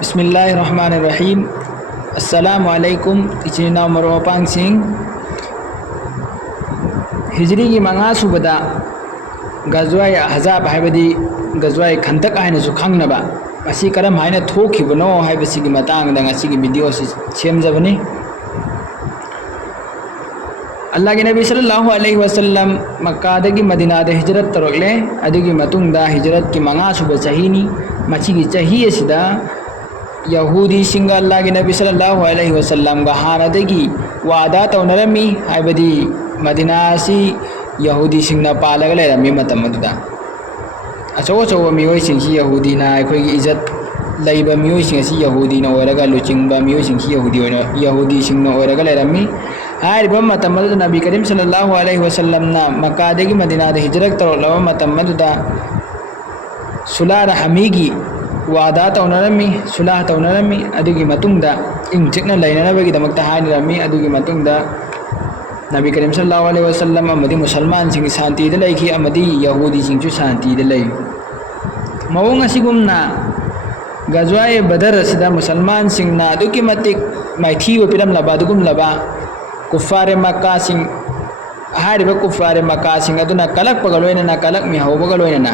बिस्मिल्लाहिर्रहमानिर्रहीम। अस्सलामुअलैकुम इचिना मरोपांग सिंह हिजरी की मंगा सुबदा गजवाय हजाब हाइबदी गजवाय खंतक हाइना सु खंगनबा असी करम हाइना थोखिबनो हाइबसिगी मतांगदा ngasiगी वीडियो से सेमजबनी। अल्लाह के नबी सल्लल्लाहु अलैहि वसल्लम मक्कादगी मदीनादा हिजरत तरोगले अदुगी मतुंगदा हिजरत की मंगा सुब चाहिनी मचिगी चाही असिदा यहूदी सिंग अल्लाह के नबी सल्लल्लाहु अलैहि वसल्लम गा हानादगी वादा तौनरमी हाइबदी मदीनासी यहूदी सिंगना पालगा लेरमी मतम अदुदा अचौ अचौ मियोय सिंसी यहूदीना अखोगी इज्जत लैबा मियोय सिंसी यहूदीना ओरगा लुचिंगबा मियोय सिंसी यहूदी सिंगना ओरगा लेरमी। हारिबा मतम अदुदा नबी करीम सल्लल्लाहु अलैहि वसल्लम ना मक्कादगी मदीनादा हिजरत तौरलबा मतम अदुदा सुलाह हमीगी वादा तौनरमी सुलाह तौनरमी अदुगी मतुंगदा इंग चिकना लैननबगी दमकता हानिरमी अदुगी मतुंगदा नबी करीम सल्लल्लाहु अलैहि वसल्लम अमदी मुसलमान सिंग शांति दे लैखी अमदी यहूदी सिंग चु शांति दे लै मवंग असिगुमना गजवाए बदर असिदा मुसलमान सिंग ना अदुगी मतिक माइथीब पिरमलबा अदुगुमलबा कुफारे मक्का सिंग हारिबा कुफारे मक्का सिंग अदुना कलकपगा लोइनना कलक मिहौबगा लोइनना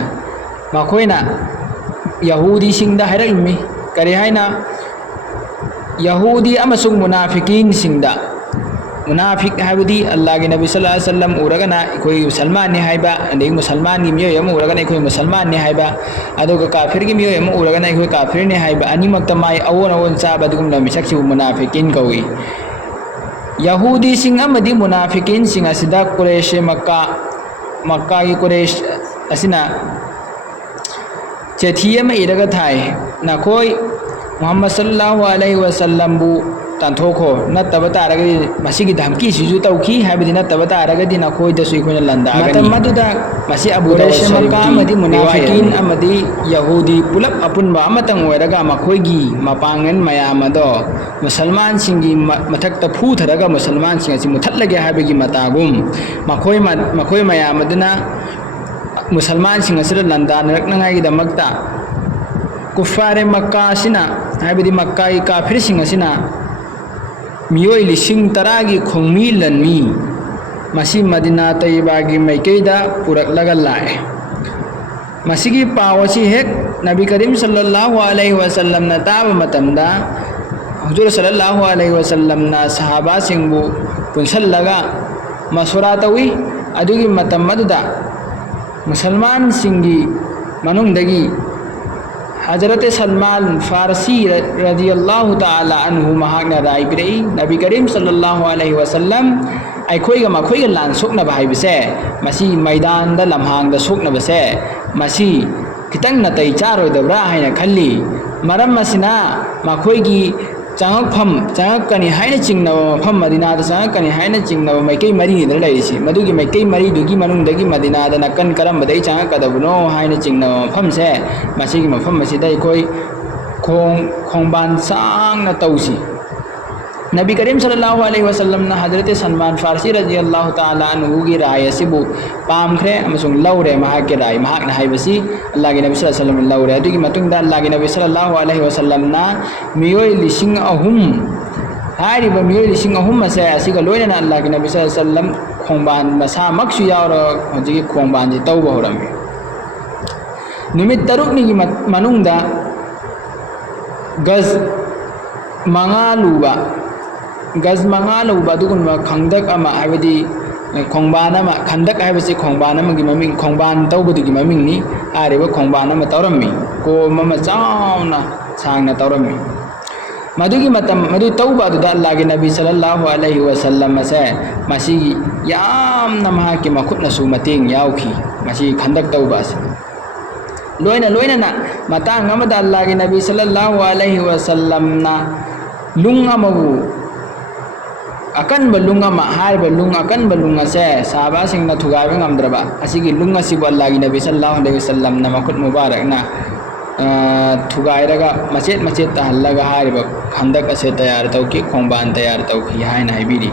मखोइना यहूदी सिंगदा हाइरलमी करी हाइना यहूदी अमसुंग मुनाफिकीन सिंगदा मुनाफिक हाइबदी अल्लाह के नबी सल्लल्लाहु अलैहि वसल्लम उरगना कोई मुसलमान ने हाइबा अदे मुसलमान की मियोय अम उरगना कोई मुसलमान ने हाइबा अदुगा काफिर की मियोय अम उरगना कोई काफिर ने हाइबा अनिमक्ता माय अवोन अवोन चाबा दुगुम मिसक्सि मुनाफिकीन कौई। यहूदी सिंग अमदी मुनाफिकीन सिंग असिदा कुरैश मक्का की कुरैश असिना चेथी इरगा थाई नखोई मोहम्मद सल्लल्लाहु अलैहि वसल्लम बु तांथोखो नतब तारगदी मसिगी धमकी सिजु तौखी हाइबदी नतब तारगदी नखोई दसु इखोना लंदागनी मतम मदुदा मसि अबू कुरैश मक्का अमदी मुनाफिकीन अमदी यहूदी पुलप अपुनबा अमतंग ओइरगा मखोईगी मपांगन मयाम अदो मुसलमान सिंगी मथक्ता फूथरगा मुसलमान सिंग असि मुथल्लगे हाइबगी मतागुम मखोई मयाम अदुना मुसलमान सिंग असिदा लंदानरकनंगाईगिदमक्ता कुफारे मक्का सिना हाइबदी मक्का की काफिर सिंग असिना मियोय लिसिंग तरागी खोंगमी लनमी मसी मदीना तैयबागी मैकेदा पुरकलगा लाए मसीगी पावसी हेक नबी करीम सल्लल्लाहु अलैहि वसल्लम ना ताब मतमदा हुजूर सल्लल्लाहु अलैहि वसल्लम ना सहाबा सिंगबु पुनसल्लगा मशवरा तवी अदुगी मतम अदुदा मुसलमान सिंगी मनुंगदगी हजरत सलमान फारसी रज़ियल्लाहु ताला अन्हु महाकना राय पिरई नबी करीम सल्लल्लाहु अलैहि वसल्लम अखोइगा मखोइगा लान सोकनबा हाइबसे मसी मैदान दा लम्हांग दा सोकनबसे मसी खितंग नतै चारोइदब्रा हाइना खल्ली मरम मसिना मखोइगी चांगकनी हाइना चिंगनबा मफम मदीनादा चांगकनी हाइना चिंगनबा मैकै मरीनिदा लैरिसि मदुगी मैकै मरीदुगी मनुंगदगी मदीनादा नकन करमबदै चांगकदबनो हाइना चिंगनबा मफमसे मसिगी मफम मसिदा इखोई खोंबान सांगना तौसी नबी करीम सल्लल्लाहु अलैहि वसल्लम ना हजरत सलमान फारसी रज़ियल्लाहु ताला अन्हु की राय असिबु पामख्रे अमसुंग लौरे महाके राय महाकना हाइबसी अल्लाह के नबी सल्लल्लाहु अलैहि वसल्लम लौरे अदुगी मतुंगदा अल्लाह के नबी सल्लल्लाहु अलैहि वसल्लम ना मियोय लिसिंग अहुम हारिबा मियोय लिसिंग अहुम असे असिगा लोइना अल्लाह के नबी सल्लल्लाहु अलैहि वसल्लम खोंबान मसा मक्सु यावरा हजिगी खोंबान जे तौबा होरमे निमित तरुकनी की मनुंगदा गज मंगा लुबा दुगुनबा खंदक अमा हाइबदी खोंबान अमा खंदक हाइबसी खोंबान अमगी ममिंग खोंबान तौबदुगी ममिंगनी आरिबा खोंबान अमा तौरम्मी कोम अमा चावना सांगना तौरम्मी मदुगी मतम मदु तौबा अदुदा अल्लाह के नबी सल्लल्लाहु अलैहि वसल्लम से मसीगी यामना महाकी मखुतनसु मतेंग याउखी मसी खंदक तौबा से लोइना ना मतांग अमदा अल्लाह के नबी सल्लल्लाहु अलैहि वसल्लम ना लुंग अमबु अकन बलुंग अमा हार बलुंग अकन बलुंग से साहबा सिंग ना थुगाबे ngamdraba asigi लुंग असिबु अल्लाह के नबी सल्लल्लाहु अलैहि वसल्लम ना मखुत मुबारक ना थुगाइरगा मचेत तहल्लगा हारिबा खंदक असे तैयार तौकी खोंबान तैयार तौकी हाइना हाइबिरी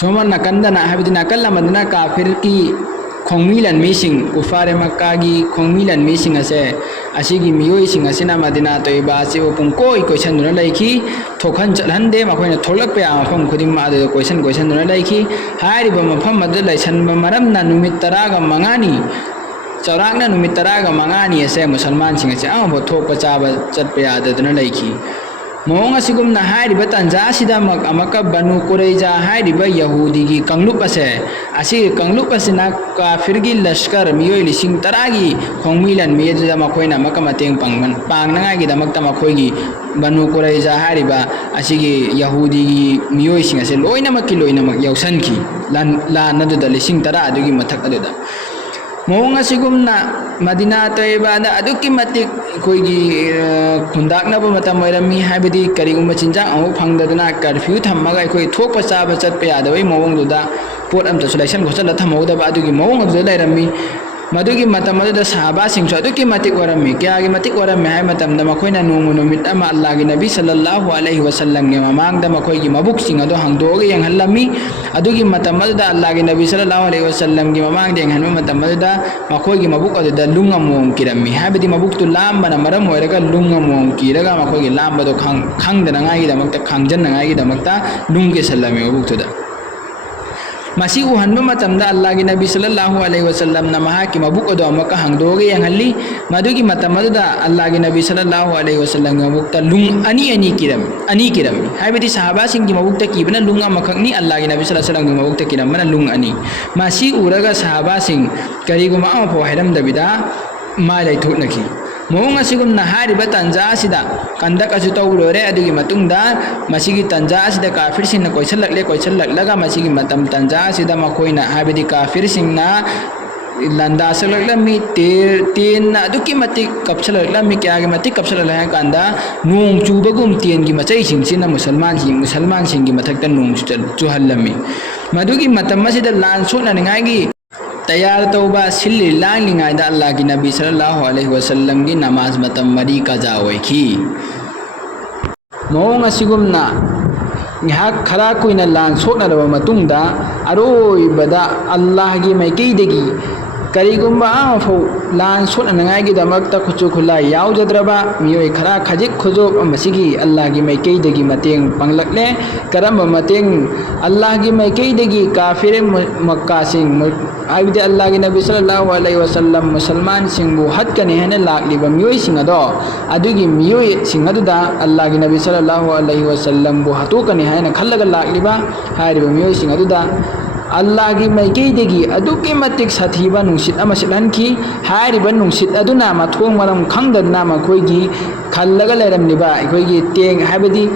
सोमन नकंदना हाबिदि नकल लमदना काफिर की खोंगमी लनमी सिंग कुफार मक्का की खोंगमी लनमी सिंग असे असिगी मियोइसिंग असिना मदीना तोइबा असिबो पुंकोइ कोइसनदुना लैखि थोखन चलहंदे मखोइना थोलकपे मफम खुदिम अदु कोइसनदुना लैखि हारिबा मफम अदु लैसनबा मरमना नुमित 15 चौराकना नुमित 15 असे मुसलमान सिंह असे अमबो थोकपा चाबा चटपे याददुना लैखि मोंग असिगुमना हारिबा तंजा सिदा अमका बनु कुरैजा हारिबा यहूदी की कंगलुप असे असि कंगलुप असिना काफिरगी लश्कर मियोइ लिसिंग 10 की खोंगमिलन मियजुदा मखोइना अमका mateंग पांगनागी दमकता मखोइगी बनु कुरैजा हारिबा असिगी यहूदी की मियोइ सिंग असे लोइनमक यौसनखि लान अदुदा लिसिंग 10 अदुगी मथक अदुदा मोंग असिगुमना मदीना तोइबादा अदुकी मतिक कोइगी खुंदाकनबा मतम ओइरमी हाइबदी करिगुम चिंजा अमु फंगदना कर्फ्यू थम्मगा कोइ थोकपा चाबा चटपा यादबई मोंगदुदा पोट अमतसु लाइसन घोसला थमौदबा अदुगी मोंग अदुदा लैरमी मदुगी मतम अदुदा सहाबा सिंगसु अदुकी मतिक ओरमी क्यागी मतिक ओरमी हाइ मतमदा मखोइना नोंगु नुमित अमा अल्लाहगी नबी सल्लल्लाहु अलैहि वसल्लम गे ममांगदा मखोइगी मबुक सिंग अदु हांगदोगे यंगहल्लमी अदुगी मतम अदुदा अल्लाहगी नबी सल्लल्लाहु अलैहि वसल्लम गे ममांगदा यंगहन्म मतम अदुदा मखोइगी मबुक अदुदा लुंग अमोंग किरमी हाइबदी मबुक तु लांबना मरम ओइरगा लुंग अमोंग किरगा मखोइगी लांबदो खंगदनागागी दमकता खंगजननागागी दमकता लुंग के सल्लमी मबुक तुदा मसी उहनब मतमदा अल्लाह की नबी सल्लल्लाहु अलैहि वसल्लम न महा की मबुक अदो अमका हंगदोगे यंगहल्ली मदुगी मतमदा अल्लाह की नबी सल्लल्लाहु अलैहि वसल्लम गे मबुकता लुंग अनि किरम हाइबदी सहाबा सिंह की मबुकता कीबना लुंग अमखकनी अल्लाह की नबी सल्लल्लाहु अलैहि वसल्लम गे मबुकता किरमना लुंग अनि मसी उरगा सहाबा सिंह करिगुमा अमफो हैरम दबिदा माय लैथुनखि मोंग असिगुमना हारिबा तंजा असिदा कंदक असु तौलोरे अदुगी मतुंगदा मसिगी तंजा असिदा काफिर सिंहना कोइसललगा मसिगी मतम तंजा असिदा मखोइना हाइबदी काफिर सिंहना लंदा सलगलमी तेन अदुकी मतिक कपसलगलमी क्यागे मतिक कपसललहा कांदा नोंग चुबगुम तेन की मचै सिंहसिना मुसलमान सिंह की मथकता नोंग चुहल्लमी मदुगी मतम असिदा लान सोननगागी तैयार तौबा सिल्ली लांगलिंगाइदा अल्लाह की नबी सल्लल्लाहु अलैहि वसल्लम की नमाज मतम मरी कजा ओइखि मोंग असिगुमना ngahak khara kuina lan sotnaraba matungda aroibada Allah gi maikeidegi karigumba afo lan sotnangai gi damakta khuchu khula yaujadraba miyoi khara khajik khujob amasigi Allah gi maikeidegi mateng panglakle karamba mateng Allah gi maikeidegi kafir makka sing aibdi Allah gi nabi sallallahu alaihi wasallam musalman singbu hatkani hena lakliba miyoi singado adugi miyoi singaduda Allah gi nabi sallallahu alaihi wasallam bu hatukani hena khallaga lakliba hairiba miyoi singaduda Allah gi maikeidegi aduki matik sathiba nungsit ama silanki hairiba nungsit aduna mathong maram khangdana makoigi khallaga leramniba aikoigi teng habadi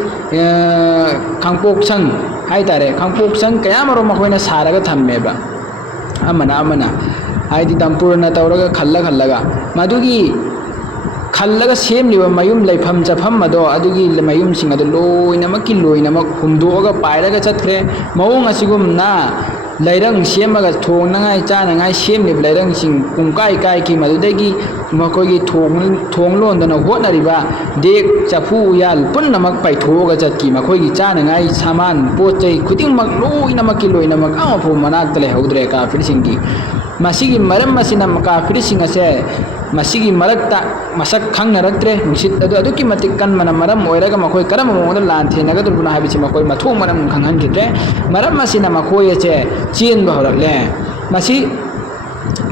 khangpok sang haitare khangpok sang kayamaro makoina saraga thammeba amana haidi dampurna tawraga khallaga madugi खल्लगा सेमलिबा मयुम लैफम जफम मदो अदुगी मयुम सिंग अदु लोइनमक हुमदोगा पाइरगा चतख्रे मवोंग असिगुमना लैरंग सेमगा थोंगनाय चानाय सेमलिब लैरंग सिंग पुंकाय काय की मदुदगी मकोगी थोंग लोंदना होटनरिबा देक चफु याल पुन्नमक पाइथोगा चतकी मकोगी चानाय सामान पोचै खुदिंगमक लोइनमक अमफो मनाक तले हौद्रे काफिर सिंगी मसिगी मरम मसिना काफिर सिंग असे मसिगी मरक्ता मसक खंगनरक्त्रे नुसित अदुकी मतिक कन्मना मरम ओइरगा मखोय करम मोंगदा लान थेनगदुना हाबिसि मखोय मथोंग मरम खंगहनगिद्रे मरम मसिना मखोय अचे चेनबा हरक्ले मसि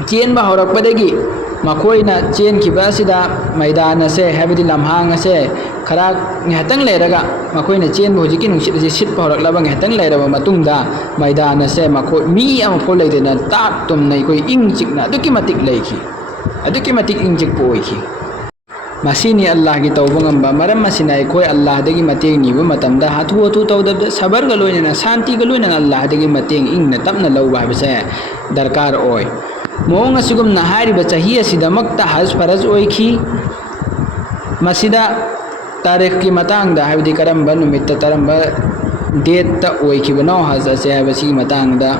चेनबा हरक्पदगी मखोयना चेनखिबा असिदा मैदान असे हाबिदि लमहांग असे खरा nghatang leiraga makoina chenbo hojiki nungsit ase sitpa horaklaba nghatang leiraba matungda मैदान असे मखोय मी अम फो लेदेना ताक तुम नै कोई इंग चिकना अदुकी मतिक लेखि अदुकी मतिक इंग चिक पोइखि मसीनी अल्लाह की तौबंगंबा मरम मसिना अखोय अल्लाह दगी मतेंग निबा मतमदा हाथु तौदब सबर गलोइना शांति गलोइना अल्लाह दगी मतेंग इंगना तपना लौबा हाबसे दरकार ओय मोंग असुगम नहारिबा चाही असिदमक्ता हज फरज ओइखि मसिदा तारीख की मतंगदा हाबिदि करंबा नुमित्त तरंबा डेट ता ओइखिबनो हज असे हाबसि मतंगदा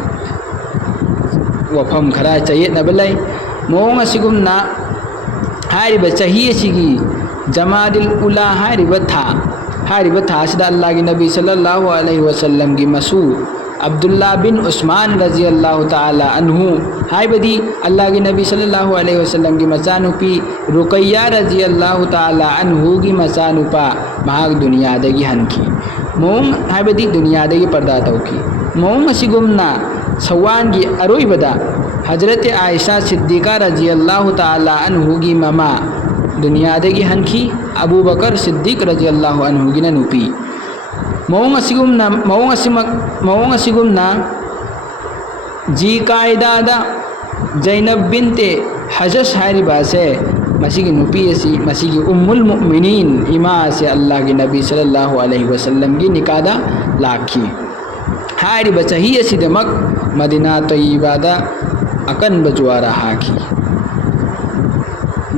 वफम खरा चयेतनबा लै मोंग असिगुमना हारिबा चाही असिगी जमादिल उला हारिबा था असिदा अल्लाह की नबी सल्लल्लाहु अलैहि वसल्लम की मसू अब्दुल्ला बिन उस्मान रजी अल्लाह ताला अन्हु हाइबदी अल्लाह के नबी सल्लल्लाहु अलैहि वसल्लम की मचानुपी रुकैया रजी अल्लाह ताला अन्हु की मचानुपा महाग दुनियादगी हनकी मोंग हाइबदी दुनियादगी पर्दा तौकी मोंग असिगुमना सवान की अरोइबदा हजरत आयशा सिद्दीका रजी अल्लाह ताला अन्हु की ममा दुनियादगी हनकी अबू बकर सिद्दीक रजी अल्लाह अन्हु की नुपी मौंग असिगुमना जी कायदा जैनब बिनते हजस हारिबासे मसीगी नुपी असी मसीगी उम्मुल मुमिनीन इमा से अल्लाह के नबी सल्लल्लाहु अलैहि वसल्लम की निकादा लाखी हारिबा चही असिदमक मदीना तय्यिबादा अकन बजुआरा हाकी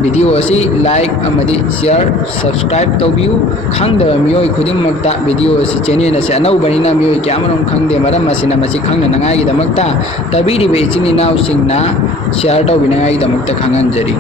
वीडियो असी लाइक अमदी शेयर सब्सक्राइब तौबियु खंगदबा मियोय खुदिमक्ता वीडियो असी चैनल असी अनौबनिना मियोय क्यामरम खंगदे मरम असिना मसी खंगनंगाई दमक्ता तबीरिबे इचिन इनाउ सिंगना शेयर तौबिनंगाई दमक्ता खंगनजरी।